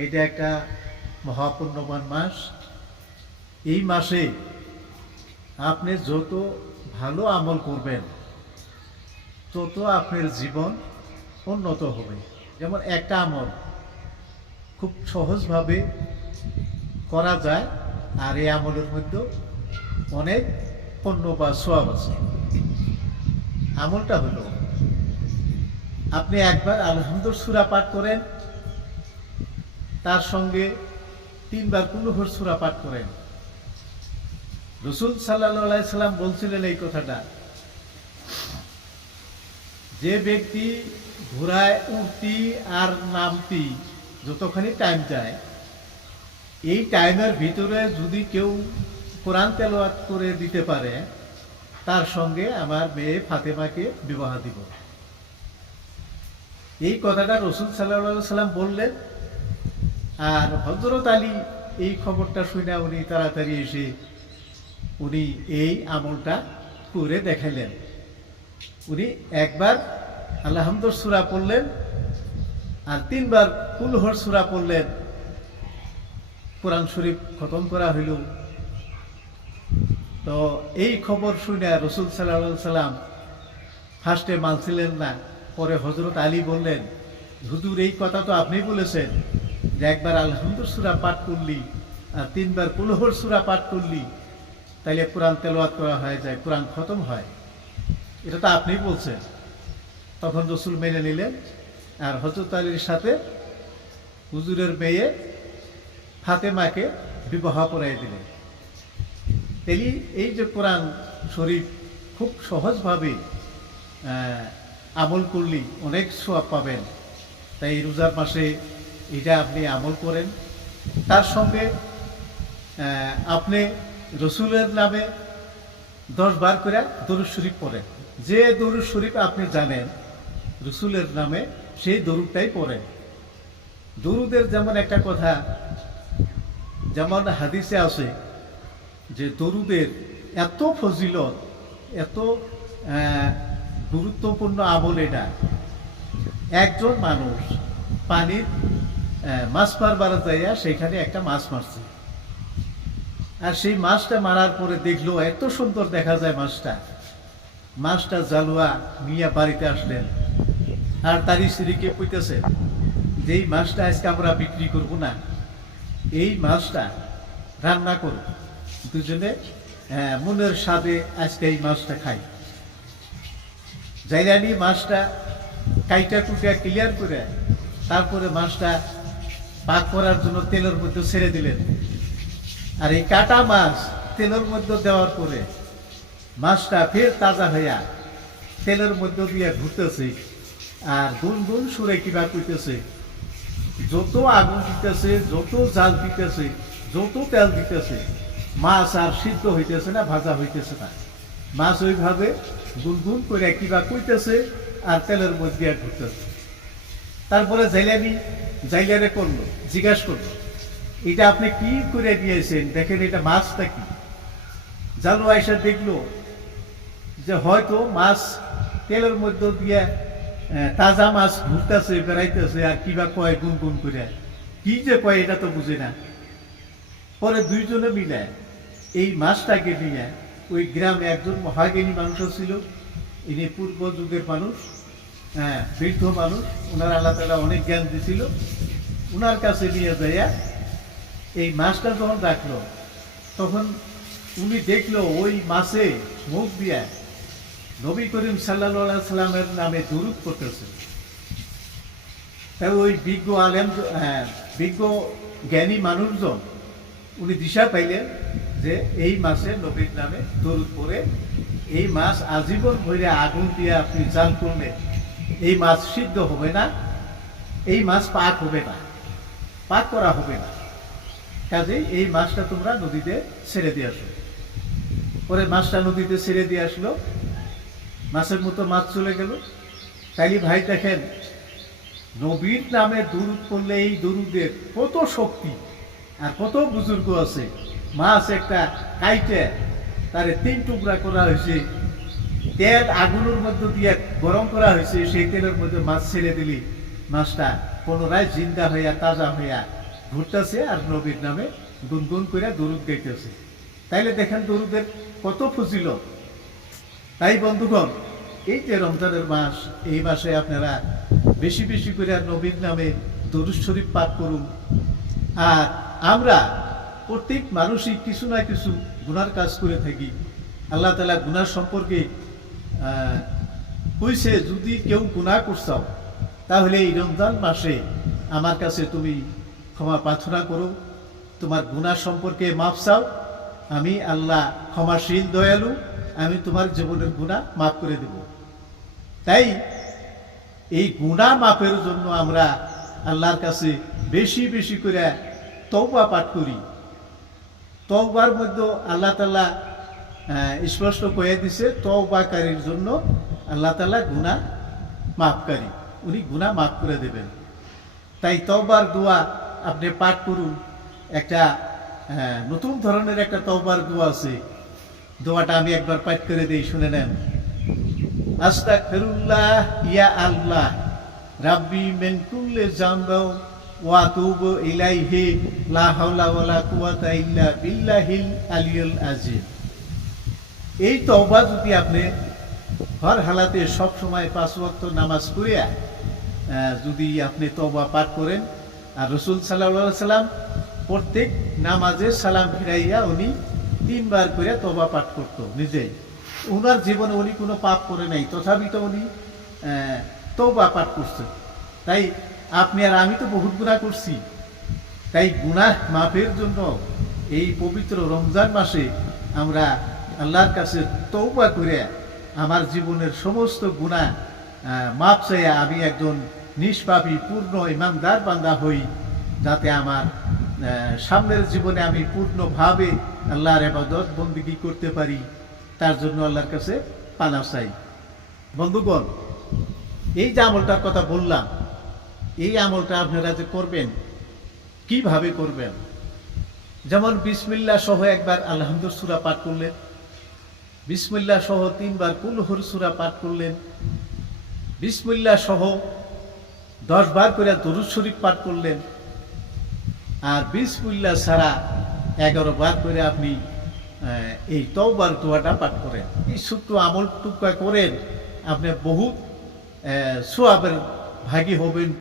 এইটা একটা মহাপুণ্যবান মাস। এই মাসে আপনি যত ভালো আমল করবেন তত আপনার জীবন উন্নত হবে। যেমন একটা আমল খুব সহজভাবে করা যায়, আর এই আমলের মধ্যে অনেক পুণ্য বা সওয়াব আছে। আমলটা হলো, আপনি একবার আলহামদুলিল্লাহ সূরা পাঠ করেন, তার সঙ্গে 3 বার কুল্হুর সূরা পাঠ করেন। রাসূল সাল্লাল্লাহু আলাইহি সাল্লাম বলছিলেন এই কথাটা, যে ব্যক্তি ঘোড়ায় উঠতি আর নামতি যতখানি টাইম যায়, এই টাইমের ভিতরে যদি কেউ কোরআন তেলাওয়াত করে দিতে পারে, তার সঙ্গে আমার মেয়ে ফাতেমাকে বিবাহ দিব। এই কথাটা রাসূল সাল্লাল্লাহু আলাইহি সাল্লাম বললেন। আর হযরত আলী এই খবরটা শুনে উনি তাড়াতাড়ি এসে উনি এই আমলটা করে দেখাইলেন। উনি একবার আলহামদুলিল্লাহ সূরা পড়লেন আর 3 বার কুলহুর সূরা পড়লেন, কোরআন শরীফ খতম করা হইল। তো এই খবর শুনে রাসূল সাল্লাল্লাহু আলাইহি সাল্লাম ফার্স্টে মানছিলেন না, পরে হযরত আলী বললেন, হুজুর এই কথা তো আপনি বলেছেন যে একবার আলহামদুলিল্লাহ সূরা পাঠ করলি আর 3 বার কুলহুর সূরা পাঠ করলি তাইলে কোরআন তেলাওয়াত করা হয়ে যায়, কোরআন খতম হয়, এটা তো আপনি বলছেন। তখন রাসূল মেনে নিলেন আর হযরত আলীর সাথে হুজুরের মেয়ে ফাতেমাকে বিবাহ করাই দিলেন। তাই এই যে কোরআন শরীফ খুব সহজভাবে আমল করলে অনেক সওয়াব পাবেন। তাই রোজার মাসে এটা আপনি আমল করেন। তার সঙ্গে আপনি রসুলের নামে 10 বার করে দরুদ শরীফ পড়েন। যে দরুদ শরীফ আপনি জানেন রসুলের নামে, সেই দরুদটাই পড়েন। দরুদের যেমন একটা কথা, যেমন হাদিসে আছে যে দরুদের এত ফজিলত, এত গুরুত্বপূর্ণ আমল এটা। একজন মানুষ পানির মাছ মারবার যাইয়া সেখানে একটা মাছ মারছে, আর সেই মাছটা মারার পরে দেখলো এত সুন্দর দেখা যায় মাছটা জালুয়া নিয়ে বাড়িতে আসলেন, আর তার স্ত্রীকে কইতেছে যে এই মাছটা আজকে আমরা বিক্রি করব না, এই মাছটা রান্না করো, দুজনে মনের স্বাদে আজকে এই মাছটা খাই। জাইলানি মাছটা কাইটা কুটা ক্লিয়ার করে তারপরে মাছটা পাক করার জন্য তেলের মধ্যে ছেড়ে দিলেন। আর এই কাটা মাছ তেলের মধ্যে দেওয়ার পরে মাছটা ফের তাজা হইয়া তেলের মধ্যে দিয়ে ঘুরতেছে, আর গুনগুন সুরে কিবা কইতেছে, যত আগুন দিতেছে, যত জাল দিতেছে, যত তেল দিতেছে, মাছ আর সিদ্ধ হইতেছে না, ভাজা হইতেছে না। মাছ ওইভাবে গুনগুন করে কিবা কইতেছে আর তেলের মধ্যে দিয়ে ঘুরতেছে। তারপরে জাইলারে করলো, জিজ্ঞাসা করলো, এটা আপনি কি করে দিয়েছেন, দেখেন এটা মাছটা কি। জালু আয়সা দেখলো যে হয়তো মাছ তেলের মধ্যে দিয়ে তাজা মাছ ঘুরতেছে, বেড়াইতেছে, আর কিবা কয় গুনগুন করে, কি যে কয় এটা তো বুঝে না। পরে দুইজনে মিলে এই মাছটাকে নিয়ে ওই গ্রামে একজন মহাজ্ঞানী মানুষ ছিল, ইনি পূর্ব যুগের মানুষ, বৃদ্ধ মানুষ, ওনার আল্লাহ তাআলা অনেক জ্ঞান দিছিল, ওনার কাছে নিয়ে যাইয়া এই মাছটা যখন রাখলো, তখন উনি দেখলো ওই মাছে মুখ দিয়া নবী করিম সাল্লাল্লাহু আলাইহি সাল্লামের নামে দুরূদ করতেছে। তাই ওই বিজ্ঞ জ্ঞানী মানুষজন উনি দিশা পাইলেন যে এই মাছে নবীর নামে দরুদ পড়ে এই মাছ আজীবন ভরে আগুন দিয়ে আপনি জাল করলে এই মাছ সিদ্ধ হবে না, এই মাছ পাক হবে না, পাক করা হবে না, কাজেই এই মাছটা তোমরা নদীতে ছেড়ে দিয়ে আসো। পরে মাছটা নদীতে ছেড়ে দিয়ে আসলো, মাছের মতো মাছ চলে গেল। তাইলে ভাই দেখেন, নবীর নামে দরুদ পড়লে এই দরুদের কত শক্তি আর কত বুজুর্গ আছে। মাছ একটা কাইটে তারে 3 টুকরা করা হয়েছে, তেল আগুনের মধ্যে দিয়ে গরম করা হয়েছে, সেই তেলের মধ্যে মাছ ছেড়ে দিলি মাছটা পুনরায় জিন্দা হইয়া তাজা হইয়া ঘুরতেছে আর নবীর নামে গুনগুন করে দরুদ গাইতেছে। তাইলে দেখেন দরুদের কত ফজিলত। তাই বন্ধুগণ, এই যে রমজানের মাস, এই মাসে আপনারা বেশি বেশি করে নবীর নামে দরুদ শরীফ পাঠ করুন। আর আমরা প্রত্যেক মানুষই কিছু না কিছু গুনার কাজ করে থাকি। আল্লাহ তাআলা গুনার সম্পর্কে কইছে, যদি কেউ গুনাহ করছাও তাহলে এই রমজান মাসে আমার কাছে তুমি ক্ষমা প্রার্থনা করো, তোমার গুনাহ সম্পর্কে মাফ চাও, আমি আল্লাহ ক্ষমাশীল দয়ালু, আমি তোমার জীবনের গুনাহ মাফ করে দেব। তাই এই গুনাহ মাফের জন্য আমরা আল্লাহর কাছে বেশি বেশি করে তওবা পাঠ করি। তওবার মধ্যে আল্লাহ তাআলা স্পষ্ট কয়ে দিছে, তওবাকারীর জন্য আল্লাহ তাআলা গুনাহ মাফকারী, উনি গুনাহ মাফ করে দেবেন। তাই তওবার দোয়া আপনি পাঠ করুন। একটা নতুন ধরনের একটা তওবার দোয়া আছে, দোয়াটা আমি একবার পাঠ করে দেই, শুনে নেন। আস্তাগফিরুল্লাহ ইয়া আল্লাহ রাব্বি মিন কুল্লি যামবি ওয়া আতুবু ইলাইহি লা হাওলা ওয়ালা কুওয়াতা ইল্লা বিল্লাহিল আলিয়্যিল আযীম। এই তওবা যদি আপনি হর হালাতে সব সময় 5 ওয়াক্ত নামাজ পড়িয়া যদি আপনি তওবা পাঠ করেন, আর রাসূল সাল্লাল্লাহু আলাইহি সাল্লাম প্রত্যেক নামাজে সালাম ফিরাইয়া উনি 3 বার করে তওবা পাঠ করতো নিজেই। ওনার জীবনে উনি কোনো পাপ করে নাই, তথাপি তো উনি তওবা পাঠ করছেন। তাই আপনি আর আমি তো বহুত গুনাহ করছি। তাই গুনাহ মাফের জন্য এই পবিত্র রমজান মাসে আমরা আল্লাহর কাছে তওবা করে আমার জীবনের সমস্ত গুনাহ মাফ চাইয়া আমি একজন নিষ্পাপী পূর্ণ ইমানদার বান্দা হই, যাতে আমার সামনের জীবনে আমি পূর্ণভাবে আল্লাহর ইবাদত বন্দেগী করতে পারি, তার জন্য আল্লাহর কাছে পানাহ চাই। বন্ধুগণ, এই যে আমলটার কথা বললাম, এই আমলটা আপনারা যে করবেন, কিভাবে করবেন? যেমন বিসমিল্লাহ সহ একবার আলহামদুল সূরা পাঠ করলেন, বিসমিল্লাহ সহ 3 বার কুল হুর সূরা পাঠ করলেন, বিসমিল্লাহ সহ 10 বার করে দরুদ শরীফ পাঠ করলেন, আর বিসমিল্লাহ ছাড়া 11 বার করে আপনি এই তওবার দোয়াটা পাঠ করেন। এই ছোট্ট আমলটুকু করেন, আপনি বহুত সওয়াবের ভাগী হবেন।